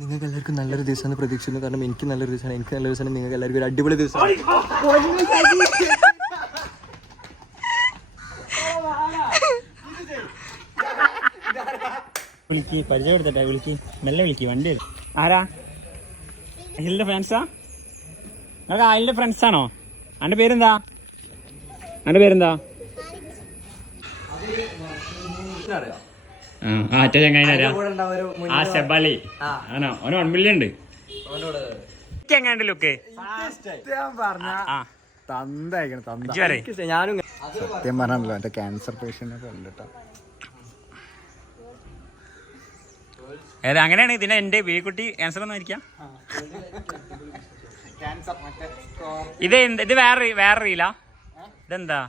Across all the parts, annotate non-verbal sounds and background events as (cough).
നിങ്ങൾക്ക് എല്ലാവർക്കും നല്ലൊരു ദിവസമാണ് പ്രതീക്ഷിക്കുന്നു. കാരണം എനിക്ക് നല്ലൊരു ദിവസമാണ്. എനിക്ക് നല്ലൊരു ദിവസമാണ് നിങ്ങൾക്ക് എല്ലാവർക്കും ഒരു അടിപൊളി ദിവസമാണ്. വിളിക്ക് പരിചയം എടുത്തട്ടെ വിളിക്ക്. മെല്ലെ വിളിക്ക് വണ്ടി ആരാ? അഖിലിന്റെ ഫാൻസാ നിങ്ങൾക്ക് അഖിലിന്റെ ഫ്രണ്ട്സ് ആണോ അന്റെ പേരെന്താ? അന്റെ പേരെന്താ? ആ, ആ അറ്റ ചങ്ങായി ആ സെബാലി ആണോ? വൺ മില്യൺ ഉണ്ട്. ലുക്ക് സത്യം പറഞ്ഞല്ലോ എന്റെ ക്യാൻസർ പേഷ്യന്റ് ഉണ്ട് ഏത് അങ്ങനെയാണ് ഇതിനെ എന്റെ വീക്കുട്ടി ക്യാൻസർ ഒന്നും ആയിരിക്കാം? ഇത് എന്ത് ഇത് വേറെ വേറെ റീലാ ഇതെന്താ?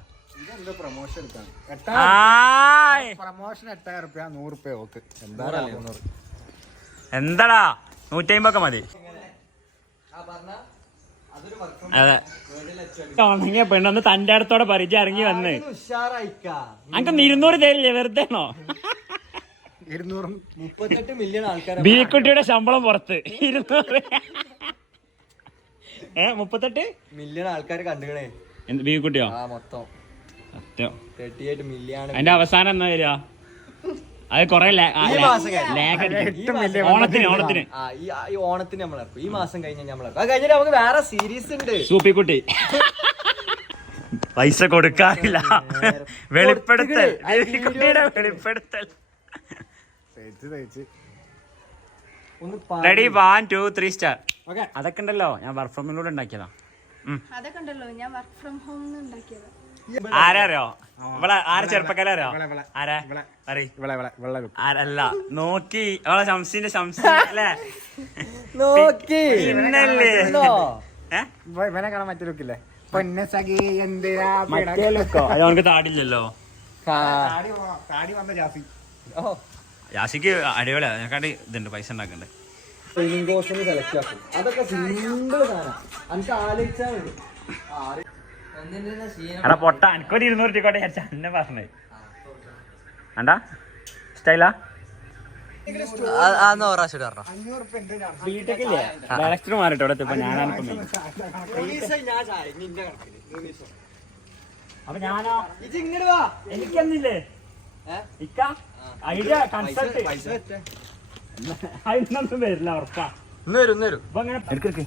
എന്താടാ? നൂറ്റമ്പൊക്കെ മതി. അതെ. ഉണങ്ങിയ പെണ്ണൊന്ന് തന്റെ അടുത്തോടെ പരിചയം ഇറങ്ങി വന്ന്. അങ്ങനെ ഇരുന്നൂറ് തരില്ലേ? വെറുതെ ആണോ? ബീക്കുട്ടിയുടെ ശമ്പളം പുറത്ത്. ഇരുന്നൂറ്. ഏ മുപ്പത്തെട്ട്? മില്യൺ ആൾക്കാർ കണ്ടുകണേ ബി ബീക്കുട്ടിയോ മൊത്തം. അതിന്റെ അവസാനം എന്നാ വരിക? അത് കൊറേ ഓണത്തിന് ഓണത്തിന്. ആ ഈ ഓണത്തിന് നമ്മൾ ഇറക്കും. ഈ മാസം കഴിഞ്ഞ നമ്മൾ ഇറക്കും. അത് കഴിഞ്ഞിട്ട് നമുക്ക് വേറെ സീരീസ് ഉണ്ട്. സൂപ്പിക്കുട്ടി. പൈസ കൊടുക്കാറില്ല. വെളിപ്പെടുത്തൽ. വെളിപ്പെടുത്തൽ. Ready one two three start അതൊക്കെ ഉണ്ടല്ലോ. ഞാൻ വർക്ക് ഫ്രം ഫ്രോമിലൂടെ ഉണ്ടാക്കിയതാ. അതൊക്കെ ഉണ്ടല്ലോ. ഞാൻ വർക്ക് ഫ്രം ഹോം ഉണ്ടാക്കിയത്. ആരാ അറിയോ ഇവിടെ ആരാ ചെറുപ്പക്കാരോ ഇവളെ, ഇവളെ. ആരാ? ഇവളെ. look. ആരല്ല. നോക്കി. അവളെ ശംസിന്റെ ശംസി അല്ലേ? (laughs) നോക്കി. പിന്നല്ലേ? ഇന്നോ? ഏ? ഇവ- ഇവനെ കാണാൻ മറ്റേ ലുക്കില്ലേ പൊന്ന സഖി എന്തിനാ മറ്റേ ലുക്കോ അത് അവനക്ക് താടില്ലല്ലോ താടി വന്ന ജാസി. ഓ. യാസിക്ക് അടിപൊളിയാ. ഞങ്ങൾക്കാണ്ട് ഇതുണ്ട് പൈസ ഉണ്ടാക്കണ്ടേ സെലക്ട് ആക്കും. അതൊക്കെ സിമ്പിൾ സാധനം. എനിക്ക് ആലോചിച്ചാൽ എടാ പൊട്ട എനിക്കൊരു ഇരുന്നൂറ് രൂപ വിചാരിച്ച അന്നെ പറഞ്ഞേ. അണ്ടാ ഡയറക്ടർ മാറിട്ടോ ഇവിടെ ഞാനാണ് കണക്കിന്. അപ്പൊ ഞാനോ? ഇത് വാ. എനിക്കെന്നില്ലേ ഏ? ഇക്ക? ഐഡിയ കൺസൾട്ട് വരില്ല ഉറപ്പാ. ഇന്ന് വരും ഇന്ന് വരും. അപ്പൊ അങ്ങനെ എടുക്കെടുക്ക്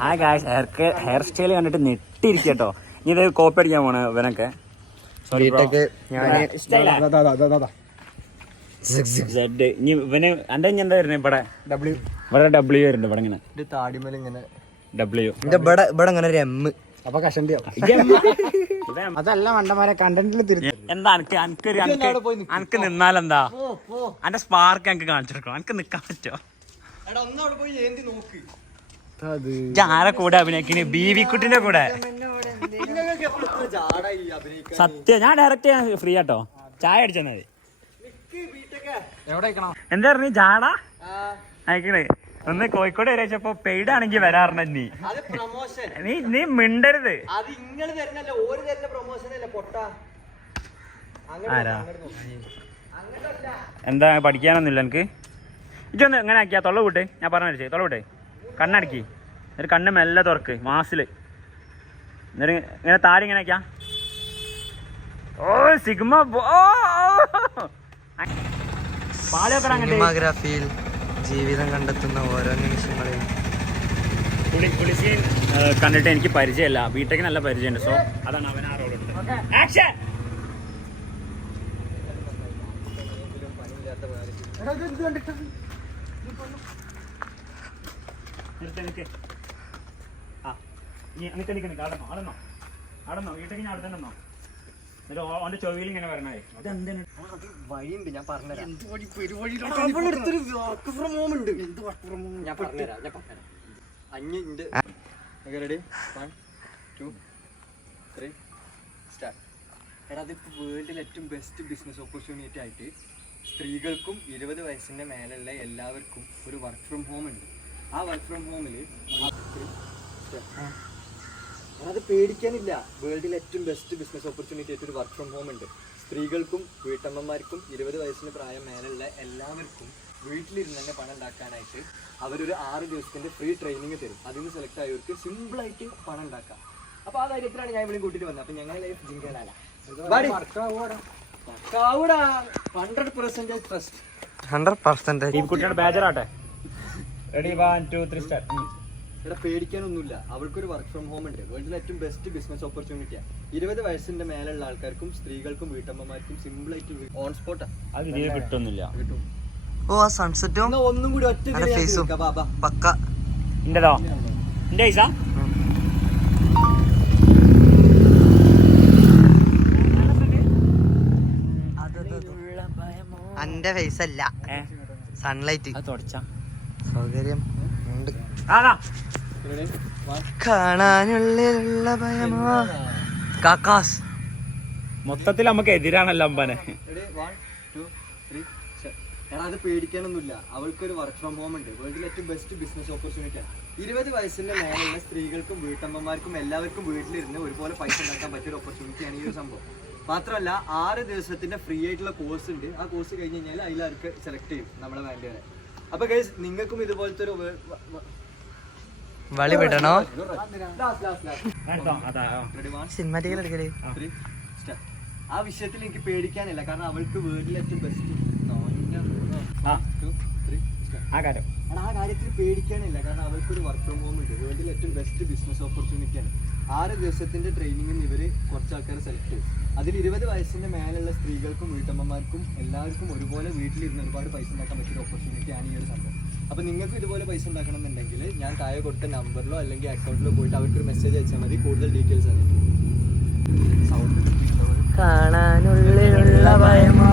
hi guys hair hair style കണ്ടിട്ട് നെട്ടിരിക്കട്ടോ ഇനി ഇത് കോപ്പി അടിക്കാൻ പോണ ഇവനൊക്കെ. സോറി ഇനി ഇവന് എന്റെ ഇനി എന്താ വരുന്നത് ഇവിടെ? ഡബ്ല്യു ഇവിടെ ഡബ്ല്യു വരുന്നുണ്ട് ഇവിടെ ഇങ്ങനെ. താടിമേൽ ഇങ്ങനെ. ഡബ്ല്യു ഇവിടെ ഇവിടെ ഇങ്ങനെ ഒരു എം അപ്പൊ കഷണ്ടിയോ? (laughs) അതല്ല മണ്ടമാരെ കണ്ടന്റിൽ തിരിച്ചു എന്താ അനക്ക് അനക്കൊരു അനക്ക് നിന്നാലെന്താ അന്റെ സ്പാർക്ക് എനിക്ക് കാണിച്ചെടുക്കണം അനക്ക് നിക്കാൻ പറ്റോ? എടാ ഒന്ന് അവിടെ പോയി ഏന്തി നോക്ക്. ആരെ കൂടെ അഭിനയിക്കണേ? ബീവി കുട്ടിന്റെ കൂടെ. സത്യം ഞാൻ ഡയറക്റ്റ് ഫ്രീ ആട്ടോ. ചായ അടിച്ചാൽ മതി. എവിടെ വെക്കണം എന്താ പറഞ്ഞു ജാടാ? അയക്കണേ. ഒന്ന് കോഴിക്കോട് വരെ വെച്ചപ്പോ പെയ്ഡ് ആണെങ്കിൽ വരാറുണ്ട് നീ. അത് പ്രൊമോഷൻ നീ നീ മിണ്ടരുത്. അത് ഇങ്ങൾ തരുന്നല്ല ഓര് തരുന്ന പ്രൊമോഷൻ അല്ല പൊട്ട? ആരാ? എന്താ പഠിക്കാനൊന്നുമില്ല എനിക്ക് ഇച്ചൊന്ന് എങ്ങനെ ആക്കിയാ? തൊള്ള വിട്ട് ഞാൻ പറഞ്ഞു തൊള്ള വിട്ടേ കണ്ണടക്കി. എന്നിട്ട് കണ്ണ് മെല്ലെ തുറക്ക് മാസിൽ എന്നിട്ട് ഇങ്ങനെ താടി ഇങ്ങനെ ആക്കിയാ ഓ സിഗ്മ സിനിമാഗ്രാഫിയിൽ ജീവിതം കണ്ടെത്തുന്ന ഓരോ നിമിഷങ്ങളെയും. കണ്ടിട്ട് എനിക്ക് പരിചയമല്ല. ബിടെക് നല്ല പരിചയമുണ്ട്. സോ അതാണ് അവൻ ആ റോളുണ്ട് ആക്ഷൻ നിർത്ത് നിൽക്ക് ആ നീ നിൽക്ക് നിൽക്ക് നിൽക്ക് അടന്നോ അടന്നോ അടന്നോ വീട്ടിലേക്ക് ഞാൻ അടുത്തന്നെ നിന്നോ എന്നിട്ട് ഓ- ഓന്റെ ചൊവ്വയിൽ ഇങ്ങനെ വരണേ. അതെന്തിനു? വഴിയുണ്ട് ഞാൻ പറഞ്ഞുതരാം. അവളുടെ അടുത്തൊരു വർക്ക് ഫ്രം ഹോം ഉണ്ട് ഞാൻ പറഞ്ഞുതരാം ഞാൻ പറഞ്ഞുതരാം. അഞ്ഞിന്റെ ready one two three start എടാ അതിപ്പോൾ വേൾഡിൽ ഏറ്റവും ബെസ്റ്റ് ബിസിനസ് ഓപ്പർച്യൂണിറ്റി ആയിട്ട് സ്ത്രീകൾക്കും ഇരുപത് വയസ്സിന്റെ മേലുള്ള എല്ലാവർക്കും ഒരു വർക്ക് ഫ്രം ഹോം ഉണ്ട്. ആ വർക്ക് ഫ്രം ഹോമിൽ അത് പേടിക്കാനില്ല. വേൾഡിൽ ഏറ്റവും ബെസ്റ്റ് ബിസിനസ് ഓപ്പർച്യൂണിറ്റി ആയിട്ട് ഒരു വർക്ക് ഫ്രം ഹോം ഉണ്ട്. സ്ത്രീകൾക്കും വീട്ടമ്മമാർക്കും ഇരുപത് വയസ്സിന് പ്രായം മേലുള്ള എല്ലാവർക്കും വീട്ടിലിരുന്ന് തന്നെ പണം ഉണ്ടാക്കാനായിട്ട് അവരൊരു ആറ് ദിവസത്തിന്റെ ഫ്രീ ട്രെയിനിങ് തരും. അതിൽ നിന്ന് സെലക്ട് ആയവർക്ക് സിമ്പിളായിട്ട് പണം ഉണ്ടാക്കാം അപ്പോൾ ആ കാര്യത്തിലാണ് ഞാൻ ഇവിടെ കൂട്ടിയിട്ട് വന്നത്. അപ്പോൾ ഞങ്ങളെ life ജിങ്കലാണ് hundred percentage trust hundred percent ഈ കുട്ടിയുടെ ബേജറാട്ടെ. Ready one two three start എടാ പേടിക്കാനൊന്നുമില്ല. അവൾക്കൊരു വർക്ക് ഫ്രം ഹോം ഉണ്ട്. വേൾഡിലെ ഏറ്റവും ബെസ്റ്റ് ബിസിനസ് ഓപ്പർച്യൂണിറ്റിയാണ് ഇരുപത് വയസ്സിന്റെ മേലുള്ള ആൾക്കാർക്കും സ്ത്രീകൾക്കും വീട്ടമ്മമാർക്കും സിമ്പിൾ ആയിട്ട് ഓൺ സ്പോട്ടാ അത് കിട്ടുന്നില്ല കിട്ടും. ഓ ആ സൺസെറ്റും ഒന്നും കൂടി ഒറ്റ ഫേസും പക്ക. ഇന്റേതോ ഇന്റെ ഐസ. അന്റെ ഫേസ് അല്ല. സൺലൈറ്റ് തുടച്ച. സൗകര്യം ഉണ്ട്. കാണാനുള്ളിലുള്ള ഭയമോ? കാക്കാസ്. മൊത്തത്തിൽ നമുക്ക് എതിരാണല്ലോ അമ്പനെ. എടാ അത് പേടിക്കാനൊന്നുമില്ല. അവൾക്ക് ഒരു വർക്ക് ഫ്രം ഹോം ഉണ്ട് വേൾഡിലെ ഏറ്റവും ബെസ്റ്റ് ബിസിനസ് ഓപ്പർച്യൂണിറ്റിയാണ് ഇരുപത് വയസ്സിന്റെ മേലെയുള്ള സ്ത്രീകൾക്കും വീട്ടമ്മമാർക്കും എല്ലാവർക്കും വീട്ടിലിരുന്ന് ഒരുപോലെ പൈസ ഉണ്ടാക്കാൻ പറ്റിയ ഒരു ഓപ്പർച്യൂണിറ്റിയാണ് ഈ ഒരു സംഭവം. മാത്രമല്ല ആറ് ദിവസത്തിന്റെ ഫ്രീ ആയിട്ടുള്ള കോഴ്സ് ഉണ്ട്. ആ കോഴ്സ് കഴിഞ്ഞ് കഴിഞ്ഞാൽ അതിലവർക്ക് സെലക്ട് ചെയ്യും? നമ്മുടെ വാല്യൂരെ അപ്പൊ ഗൈസ് നിങ്ങൾക്കും ഇതുപോലത്തെ ഒരു വളി വിടണോ? സിനിമാറ്റിക്കൽ എടുക്കൽ. ആ. വിഷയത്തിൽ എനിക്ക് പേടിക്കാനില്ല. കാരണം അവൾക്ക് വേൾഡിലെ ഏറ്റവും ബെസ്റ്റ് ആ കാര്യം ആ കാര്യത്തിൽ പേടിക്കാനില്ല. കാരണം അവർക്കൊരു വർക്ക് ഫ്രം ഹോം ഉണ്ട്. വേൾഡിൽ ഏറ്റവും ബെസ്റ്റ് ബിസിനസ് ഓപ്പർച്യൂണിറ്റിയാണ് ആറ് ദിവസത്തിന്റെ ട്രെയിനിങ്ങിന് ഇവർ കുറച്ച് ആൾക്കാരെ സെലക്ട് ചെയ്തു അതിൽ ഇരുപത് വയസ്സിന്റെ മേലുള്ള സ്ത്രീകൾക്കും വീട്ടമ്മമാർക്കും എല്ലാവർക്കും ഒരുപോലെ വീട്ടിലിരുന്ന് ഒരുപാട് പൈസ ഉണ്ടാക്കാൻ പറ്റിയ ഓപ്പർച്യൂണിറ്റിയാണ് ഈ ഒരു സംഭവം. അപ്പൊ നിങ്ങൾക്ക് ഇതുപോലെ പൈസ ഉണ്ടാക്കണം എന്നുണ്ടെങ്കിൽ ഞാൻ താഴെ കൊടുത്ത നമ്പറിലോ അല്ലെങ്കിൽ അക്കൗണ്ടിലോ പോയിട്ട് അവർക്ക് ഒരു മെസ്സേജ് അയച്ചാൽ മതി. കൂടുതൽ ഡീറ്റെയിൽസ് അറിയാം സൗണ്ട് കാണാനുള്ളിലുള്ള ഭയമോ.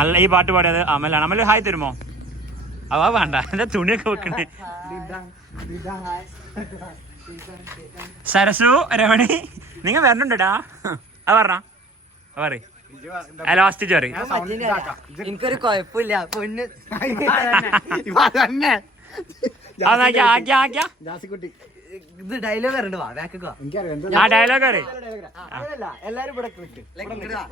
അല്ല ഈ പാട്ട് പാടിയത് അമലാണ്. അമൽ ഹായ് തരുമോ? അവ വേണ്ട. എന്റെ തുണിയൊക്കെ വെക്കണേ സരസു രമണി നിങ്ങൾ വരണുണ്ടടാ. അത് പറഞ്ഞ. പറ ലാസ്റ്റ് ചോറി എനിക്കൊരു കുഴപ്പമില്ല. പൊന്ന് അതാക്കിയ ആക്കിയ ആക്കിയ ഇത് ഡയലോഗ് വാ ആ ഡയലോഗ് അറിയ എല്ലാരും ഇവിടെ നിൽക്ക്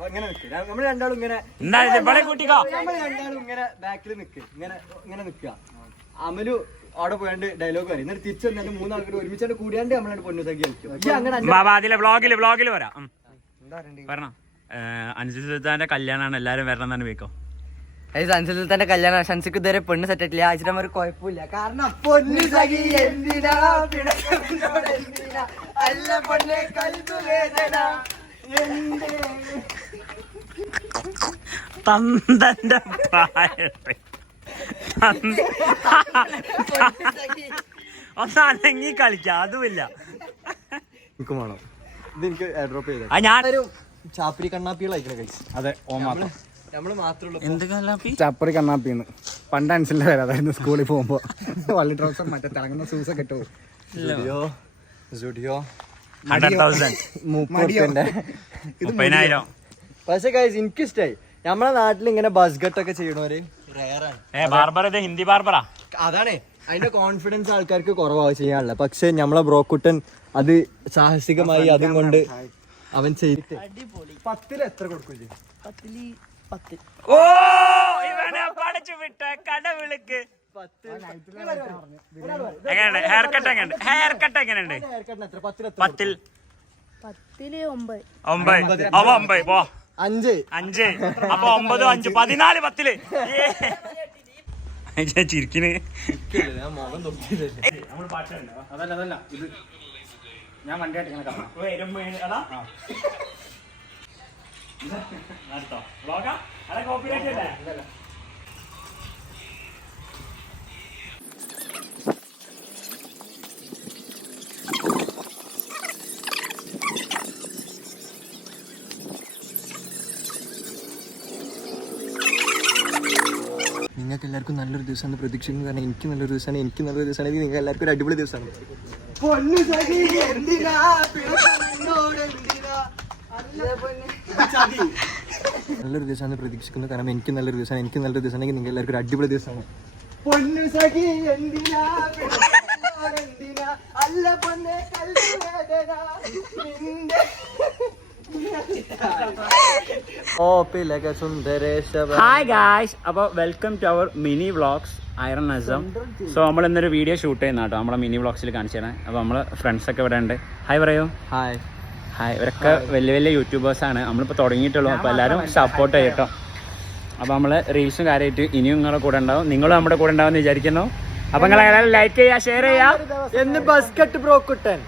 ഇങ്ങനെ നിൽക്ക് നമ്മൾ രണ്ടാളും ഇങ്ങനെ എന്താ ഇത്? ഇവിടെ കൂട്ടിക്കോ. നമ്മൾ രണ്ടാളും ഇങ്ങനെ ബാക്കിൽ നിൽക്ക് ഇങ്ങനെ ഇങ്ങനെ നിൽക്കുക അമലു അവിടെ പോയാണ്ട് ഡയലോഗ് പറയും. എന്നിട്ട് തിരിച്ചു വന്നിട്ട് മൂന്നാൾക്കാർ ഒരുമിച്ചാണ്ട് കൂടിയാണ്ട് നമ്മളാണ് പൊന്നു സംഖ്യ കളിക്കും. ഈ അങ്ങനെ അഞ്ച് ബാബാ അതിലെ വ്ളോഗിൽ വ്ളോഗിൽ വരാം. ഉം. സുൽത്താന്റെ കല്യാണമാണ് എല്ലാരും വരണം എന്നാണ് വേക്കോ സൻസുൽത്താന്റെ കല്യാണം ഷൻസിക്ക് ഇതുവരെ പെണ്ണ് സെറ്റ് ആയിട്ടില്ല. അച്ഛനമ്മ ഒരു കുഴപ്പമില്ല. കാരണം പൊന്നു സഖി എന്തിനാ? പിണക്കമിന്നോട് എന്തിനാ? അല്ല പൊന്നെ വേദന. എന്തേ? തന്തന്റെ പ്രായത്തെ ഒന്ന് അനങ്ങി കളിക്കാം. അതുമില്ല. ഞാനൊരു വേണം. ഇത് എനിക്ക് ഡ്രോപ്പ് ഞാൻ ചാപ്പിരി കണ്ണാപ്പികളായിക്കണ കഴിച്ചു അതെ ഓ മാത്രം. ചപ്പറി കണ്ണാപ്പിന്ന്. പണ്ട് അനുസരിച്ച് വരാം അതായിരുന്നു സ്കൂളിൽ പോകുമ്പോ. വള്ളി ട്രൗസർ മറ്റേ തിളങ്ങുന്ന ഇട്ടു. ഹൺഡ്രഡ് തൗസൻഡ് മുപ്പത്തിന്റെ പക്ഷെ guys എനിക്ക് ഇഷ്ടായി നമ്മളെ നാട്ടിൽ ഇങ്ങനെ ബസ് ഗട്ടൊക്കെ ചെയ്യണവര് റയറാണ് ഹിന്ദി ബാർബറാ അതാണ്. അതിന്റെ കോൺഫിഡൻസ് ആൾക്കാർക്ക് കുറവാണ് ചെയ്യാനുള്ള പക്ഷെ നമ്മളെ ബ്രോക്കുട്ടൻ അത് സാഹസികമായി അതും കൊണ്ട് അവൻ ചെയ്തിട്ട്. പത്തിൽ എത്ര കൊടുക്കും ഓ ഇവനെ പഠിച്ചു വിട്ട കടവിളക്ക്. എങ്ങനെയുണ്ട്? ഹെയർ കട്ട് എങ്ങനെയുണ്ട്? ഹെയർ കട്ട് എങ്ങനെയുണ്ട് എത്ര പത്തിൽ എത്ര പത്തിൽ. പത്തിൽ ഒമ്പത്. ഒമ്പത്. അവ ഒമ്പത്. പോ. അഞ്ച്. അഞ്ച്. അപ്പൊ ഒമ്പത് അഞ്ച്. പതിനാല് പത്തിൽ. ഏ. ഞാൻ ചിരിക്കിന് ഞാൻ ഇത് ഞാൻ വണ്ടിയായിട്ട് ഇങ്ങനെ കാണാം നിങ്ങൾക്ക് എല്ലാവർക്കും നല്ലൊരു ദിവസമാണ് പ്രതീക്ഷിക്കുന്നത് കാരണം എനിക്ക് നല്ലൊരു ദിവസമാണ് എനിക്ക് നല്ലൊരു ദിവസമാണ്. നിങ്ങൾക്ക് എല്ലാവർക്കും ഒരു അടിപൊളി ദിവസമാണ്. നല്ലൊരു ദിവസമാണ് പ്രതീക്ഷിക്കുന്നു കാരണം എനിക്ക് നല്ലൊരു ദിവസമാണ്. എനിക്ക് നല്ലൊരു ദിവസമാണെങ്കിൽ നിങ്ങൾ എല്ലാവർക്കും ഒരു അടിപൊളി ദിവസമാണ്. പൊന്നു സഖി എന്തിനാ എന്തിനാ അല്ല പൊന്നെ നിന്റെ ഓപ്പിലക സുന്ദരേശ ഹായ് ഗായ്സ് അപ്പോൾ welcome to our mini vlogs iron നസം സോ നമ്മൾ ഇന്നൊരു വീഡിയോ ഷൂട്ട് ചെയ്യുന്ന കേട്ടോ നമ്മളെ മിനി വ്ളോഗ്സിൽ കാണിച്ചു തരാം. അപ്പോൾ ഫ്രണ്ട്സ് ഫ്രണ്ട്സൊക്കെ ഇവിടെ ഉണ്ട്. ഹായ് പറയൂ. Hi hi. ഇവരൊക്കെ വലിയ വലിയ യൂട്യൂബേഴ്സാണ് നമ്മളിപ്പോൾ തുടങ്ങിയിട്ടുള്ളൂ. അപ്പോൾ എല്ലാവരും സപ്പോർട്ട് ചെയ്യട്ടോ. അപ്പോൾ നമ്മൾ റീൽസും കാര്യമായിട്ട് ഇനിയും നിങ്ങളുടെ കൂടെ ഉണ്ടാവും. നിങ്ങളും നമ്മുടെ കൂടെ ഉണ്ടാവും എന്ന് വിചാരിക്കുന്നു അപ്പോൾ നിങ്ങൾ ലൈക്ക് ചെയ്യുക ഷെയർ ചെയ്യുക എന്ന് ബസ് കട്ട് ബ്രോക്കുട്ടൻ